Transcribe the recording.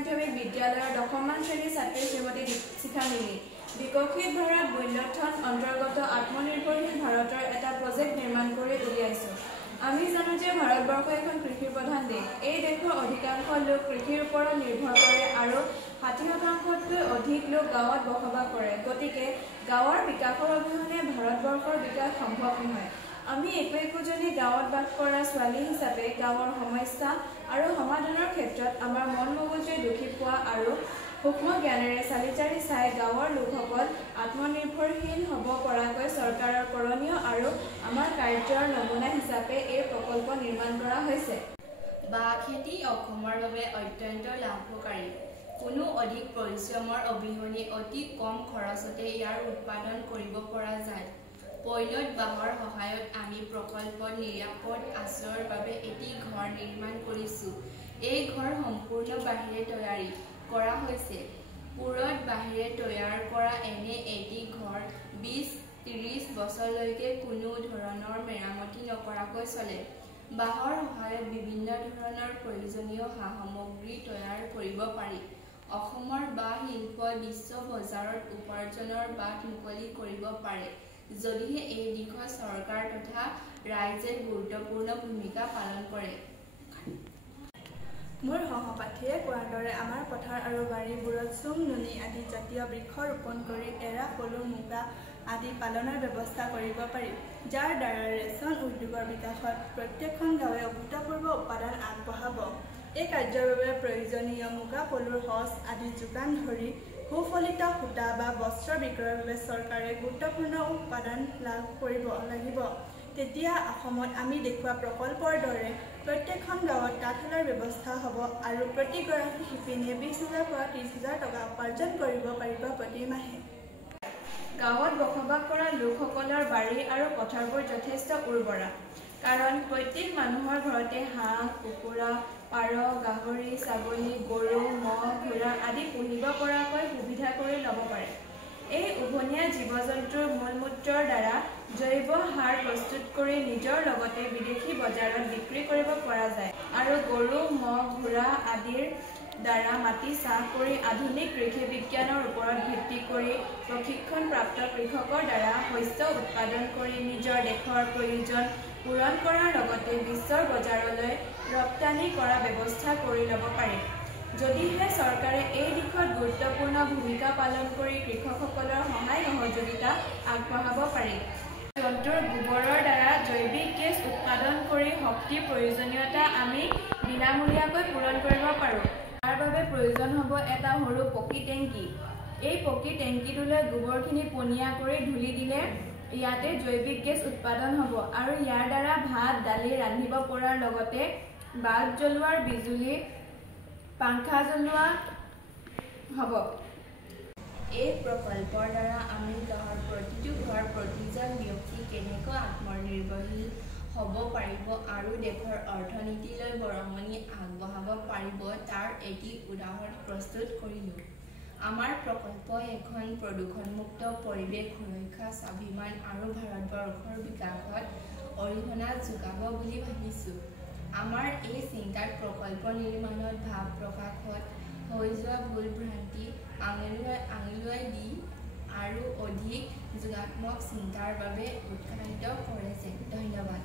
মাধ্যমিক বিদ্যালয়ৰ 10মান শ্ৰেণীৰ ছাত্ৰী শ্ৰীমতী দীপশিখা মিলি বিকশিত ভাৰত বুল্যথন অন্তৰ্গত আত্মনিৰ্ভৰশীল ভাৰতৰ এটা প্ৰজেক্ট নিৰ্মাণ কৰি উলিয়াইছো। আমি জানো যে ভাৰতবৰ্ষ এখন কৃষি প্ৰধান দেশ। এই দেশৰ অধিকাংশ লোক কৃষিৰ ওপৰত নিৰ্ভৰ কৰে আৰু 60%তকৈ অধিক লোক গাঁৱত বসবাস কৰে। গতিকে গাঁৱৰ বিকাশৰ অবিহনে ভাৰতবৰ্ষৰ বিকাশ সম্ভৱ নহয়। আমি একোজনী গাঁৱত বাস কৰা ছোৱালী হিচাপে গাঁৱৰ সমস্যা আৰু সমাধানৰ ক্ষেত্ৰত আমাৰ মন মগজুৱে দুখী পোৱা আৰু সূক্ষ্ম জ্ঞানেৰে চালি-জাৰি চাই গাঁৱৰ লোকসকল আত্মনিৰ্ভৰশীল হ'ব পৰাকৈ চৰকাৰৰ কৰণীয় আৰু আমাৰ কাৰ্যৰ নমুনা হিচাপে এই প্ৰকল্প নিৰ্মাণ কৰা হৈছে। বাঁহ খেতি অসমৰ বাবে অত্যন্ত লাভকাৰী। কোনো অধিক পৰিশ্ৰমৰ অবিহনে অতি কম খৰচতে ইয়াৰ উৎপাদন কৰিব পৰা যায়। পৈলত বাঁহৰ সহায়ত আমি প্ৰকল্পত নিৰাপদ আশ্ৰয়ৰ বাবে এটি ঘৰ নিৰ্মাণ কৰিছোঁ। এই ঘৰ সম্পূৰ্ণ বাঁহেৰে তৈয়াৰী কৰা হৈছে। পুৰত বাঁহেৰে তৈয়াৰ কৰা এনে এটি ঘৰ 20-30 বছৰলৈকে কোনো ধৰণৰ মেৰামতি নকৰাকৈ চলে। বাঁহৰ সহায়ত বিভিন্ন ধৰণৰ প্ৰয়োজনীয় সা-সামগ্ৰী তৈয়াৰ কৰিব পাৰি। অসমৰ বাঁহ শিল্পই বিশ্ব বজাৰত উপাৰ্জনৰ বাট মুকলি কৰিব পাৰে যদিহে এই দিশত চৰকাৰ তথা ৰাইজে গুৰুত্বপূৰ্ণ ভূমিকা পালন কৰে। মোৰ সহপাঠীয়ে কোৱাৰ দৰে আমাৰ পথাৰ আৰু বাৰীবোৰত চুম, নুনী আদি জাতীয় বৃক্ষ ৰোপণ কৰি এৰা, পলু, মুগা আদি পালনৰ ব্যৱস্থা কৰিব পাৰি, যাৰ দ্বাৰা ৰেচম উদ্যোগৰ বিকাশত প্ৰত্যেকখন গাঁৱে অভূতপূৰ্ব উপাদান আগবঢ়াব। এই কাৰ্যৰ বাবে প্ৰয়োজনীয় মুগা, পলুৰ সঁচ আদি যোগান ধৰি সুফলিত সূতা বা বস্ত্ৰ বিক্ৰয়ৰ বাবে চৰকাৰে গুৰুত্বপূৰ্ণ উপাদান লাভ কৰিব লাগিব। তেতিয়া অসমত আমি দেখুওৱা প্ৰকল্পৰ দৰে প্ৰত্যেকখন গাঁৱত তাঁতশালৰ ব্যৱস্থা হ'ব আৰু প্ৰতিগৰাকী শিপিনীয়ে 20,000 পৰা 30,000 টকা উপাৰ্জন কৰিব পাৰিব প্ৰতি মাহে। গাঁৱত বসবাস কৰা লোকসকলৰ বাৰী আৰু পথাৰবোৰ যথেষ্ট উৰ্বৰা, কাৰণ প্ৰত্যেক মানুহৰ ঘৰতে হাঁহ, কুকুৰা, পাৰ, গাহৰি, ছাগলী, গৰু, ম'হ, ঘোঁৰা আদি পুহিব পৰাকৈ সুবিধা কৰি ল'ব পাৰে। এই উভনীয়া জীৱ-জন্তুৰ মল-মূত্ৰৰ দ্বাৰা জৈৱ সাৰ প্ৰস্তুত কৰি নিজৰ লগতে বিদেশী বজাৰত বিক্ৰী কৰিব পৰা যায় আৰু গৰু, ম'হ, ঘোঁৰা আদিৰ দ্বাৰা মাটি চাহ কৰি আধুনিক কৃষি বিজ্ঞানৰ ওপৰত ভিত্তি কৰি প্ৰশিক্ষণপ্ৰাপ্ত কৃষকৰ দ্বাৰা শস্য উৎপাদন কৰি নিজৰ দেশৰ প্ৰয়োজন পূৰণ কৰাৰ লগতে বিশ্বৰ বজাৰলৈ ৰপ্তানি কৰাৰ ব্যৱস্থা কৰি ল'ব পাৰি। যদিহে চৰকাৰে এই দিশত গুৰুত্বপূৰ্ণ ভূমিকা পালন কৰি কৃষকসকলৰ সহায় সহযোগিতা আগবঢ়াব পাৰি। জন্তুৰ গোবৰৰ দ্বাৰা জৈৱিক গেছ উৎপাদন কৰি শক্তিৰ প্ৰয়োজনীয়তা আমি বিনামূলীয়াকৈ পূৰণ কৰিব পাৰোঁ। তাৰ বাবে প্ৰয়োজন হ'ব এটা সৰু পকী টেংকি। এই পকী টেংকিটোলৈ গোবৰখিনি পনীয়া কৰি ধুলি দিলে ইয়াতে জৈৱিক গেছ উৎপাদন হ'ব আৰু ইয়াৰ দ্বাৰা ভাত, দালি ৰান্ধিব পৰাৰ লগতে বাল্ব জ্বলোৱাৰ, বিজুলী পাংখা জ্বলোৱা হ'ব। এই প্ৰকল্পৰ দ্বাৰা আমি গাঁৱৰ প্ৰতিটো ঘৰ, প্ৰতিজন ব্যক্তি কেনেকৈ আত্মনিৰ্ভৰশীল হ'ব পাৰিব আৰু দেশৰ অৰ্থনীতিলৈ বৰঙণি আগবঢ়াব পাৰিব তাৰ এটি উদাহৰণ প্ৰস্তুত কৰিলোঁ। আমাৰ প্ৰকল্পই এখন প্ৰদূষণমুক্ত পৰিৱেশ সুৰক্ষা, স্বাভিমান আৰু ভাৰতবৰ্ষৰ বিকাশত অৰিহণা যোগাব বুলি ভাবিছোঁ। আমাৰ এই চিন্তাত প্ৰকল্প নিৰ্মাণত ভাৱ প্ৰকাশত হৈ যোৱা ভুল-ভ্ৰান্তি আঙুলিয়াই দি আৰু অধিক যোগাত্মক চিন্তাৰ বাবে উৎসাহিত কৰিছে। ধন্যবাদ।